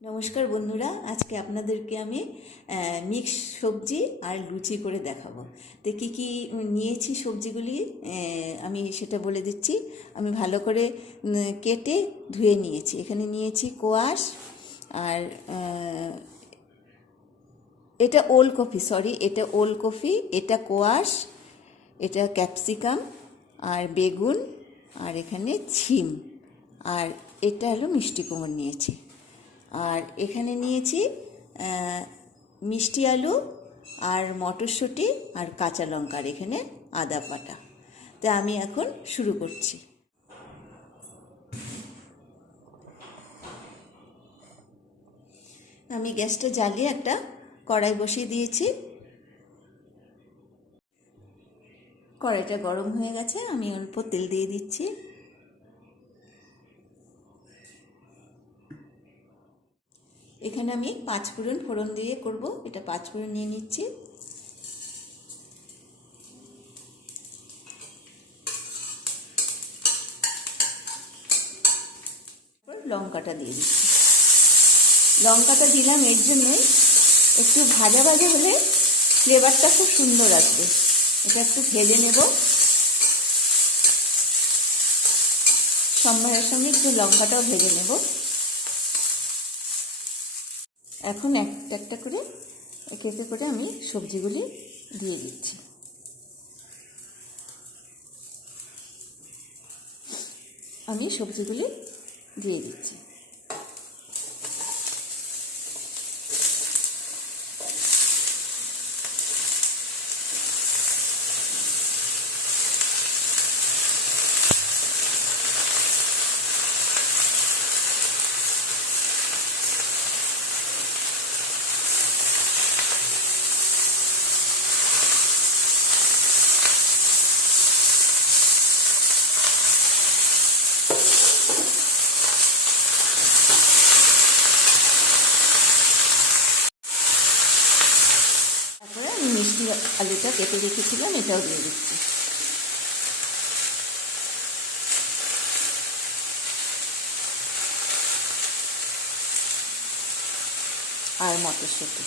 নমস্কার বন্ধুরা, আজকে আপনাদেরকে আমি মিক্স সবজি আর লুচি করে দেখাবো। তো কী কী নিয়েছি সবজিগুলি আমি সেটা বলে দিচ্ছি। আমি ভালো করে কেটে ধুয়ে নিয়েছি। এখানে নিয়েছি কোয়াশ আর এটা ওলকপি, এটা ওলকপি, এটা কোয়াশ, এটা ক্যাপসিকাম আর বেগুন, আর এখানে ছিম, আর এটা হলো মিষ্টি কুমড় নিয়েছি। আর এখানে নিয়েছি মিষ্টি আলু আর মটরশুঁটি আর কাঁচা লঙ্কা, আর এখানে আদা বাটা। তা আমি এখন শুরু করছি। আমি গ্যাসটা জ্বালিয়ে একটা কড়াই বসিয়ে দিয়েছি। কড়াইটা গরম হয়ে গেছে, আমি অল্প তেল দিয়ে দিচ্ছি। এখানে আমি 5 ফোড়ন দিয়ে করব। এটা 5 ফোড়ন নিয়ে নিচ্ছি। লঙ্কাটা দিয়ে দিচ্ছি। লঙ্কাটা দিলাম এর জন্যই, একটু ভাজা ভাজা হলে ফ্লেভারটা খুব সুন্দর আসবে। এটা একটু ভেজে নেব। সম্বারের সঙ্গে একটু লঙ্কাটাও ভেজে নেব। এখন একটা একটা করে একে একে করে আমি সবজিগুলি দিয়ে দিচ্ছি। আমি সবজিগুলি দিয়ে দিচ্ছি। তারপরে আমি মিষ্টি আলুটা কেটে রেখেছিলাম, এটাও দিয়ে দিচ্ছি। আর মটরশুঁটি।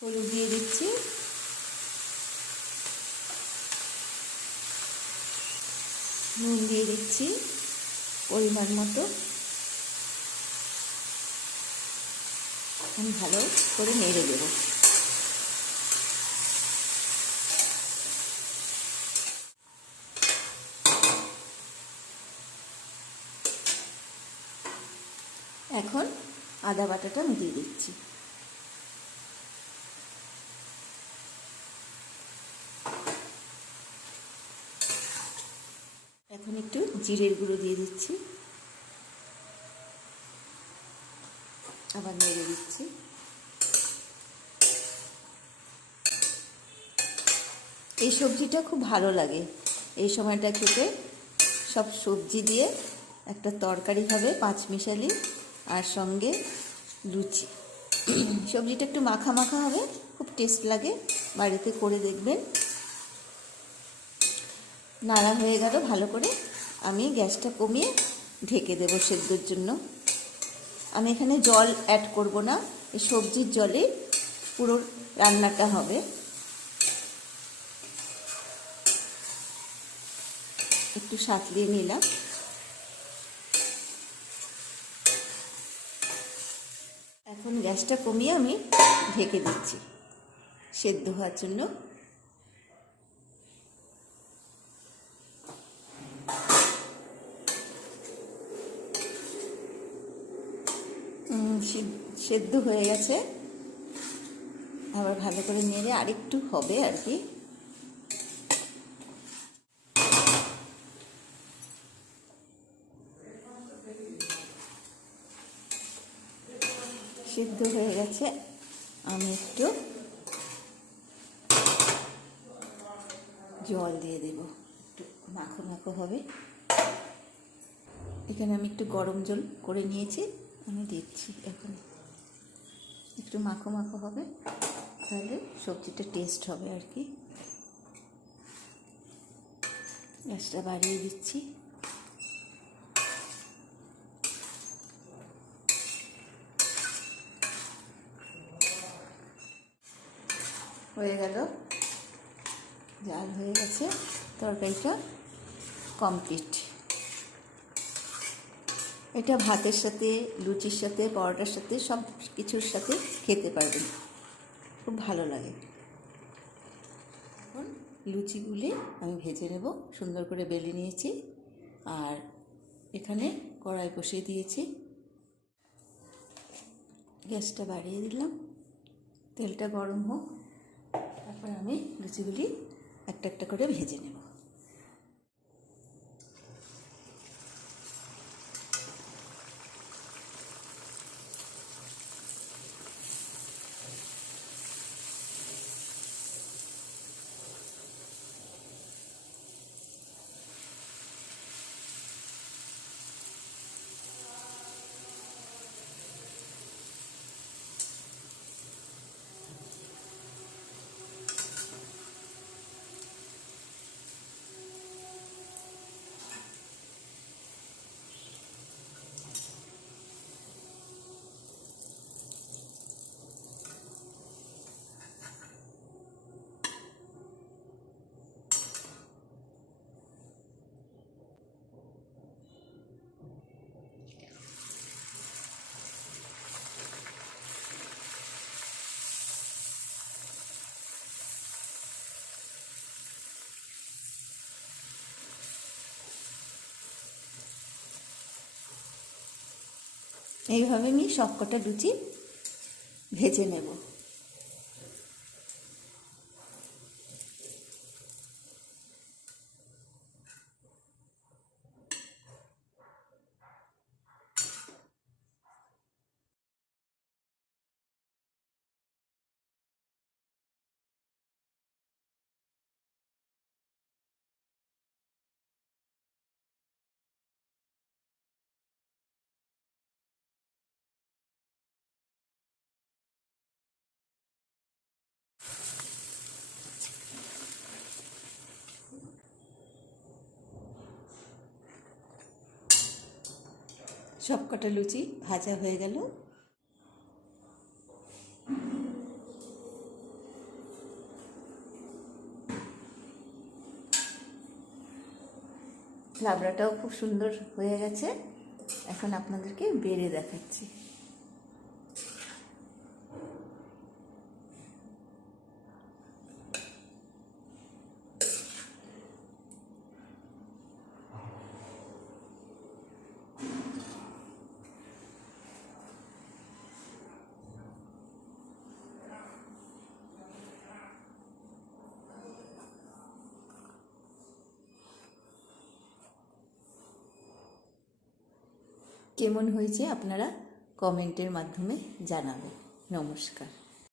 হলুদ দিয়ে দিচ্ছি। নুন দিয়ে দিচ্ছি পরিমাণ মতো। আমি ভালো করে নেড়ে দেব। এখন আদা বাটাটা আমি দিয়ে দিচ্ছি। এখন একটু জিরের গুঁড়ো দিয়ে দিচ্ছি, আবার নেড়ে দিচ্ছি। এই সবজিটা খুব ভালো লাগে এই সময়টা খেতে। সব সবজি দিয়ে একটা তরকারি হবে পাঁচমিশালি, আর সঙ্গে লুচি। সবজিটা একটু মাখা মাখা হবে, খুব টেস্ট লাগে। বাড়িতে করে দেখবেন। নাড়া হয়ে গেল ভালো করে, আমি গ্যাসটা কমিয়ে ঢেকে দেবো সেদ্ধর জন্য। আমি এখানে জল অ্যাড করব না, এই সবজির জলে পুরো রান্নাটা হবে। একটু সাঁতলিয়ে নিলাম। এখন গ্যাসটা কমিয়ে আমি ঢেকে দিচ্ছি সেদ্ধ হওয়ার জন্য। সেদ্ধ হয়ে গেছে। আবার ভালো করে নেড়ে আরেকটু হবে আর কি। সিদ্ধ হয়ে গেছে। আমি একটু জল দিয়ে দেব, একটু মাখো মাখো হবে। এখানে আমি একটু গরম জল করে নিয়েছি, আমি দিচ্ছি। এখন একটু একটু মাখো মাখো হবে, তাহলে সবজিটা টেস্ট হবে আর কি। গ্যাসটা বাড়িয়ে দিচ্ছি। হয়ে গেল, জাল হয়ে গেছে, তরকারিটা কমপ্লিট। এটা ভাতের সাথে, লুচির সাথে, পরোটার সাথে, সব কিছুর সাথে খেতে পারবেন, খুব ভালো লাগে। এখন লুচিগুলি আমি ভেজে নেব। সুন্দর করে বেলে নিয়েছি, আর এখানে কড়াই বসিয়ে দিয়েছি। গ্যাসটা বাড়িয়ে দিলাম, তেলটা গরম হোক, তারপর আমি লুচিগুলি একটা একটা করে ভেজে নেব। এইভাবে আমি সবকটা লুচি ভেজে নেব। সবকটা লুচি ভাজা হয়ে গেল। লাবড়াটাও খুব সুন্দর হয়ে গেছে। এখন আপনাদেরকে বেড়ে দেখাচ্ছি। কেমন হয়েছে আপনারা কমেন্টের মাধ্যমে জানাবেন। নমস্কার।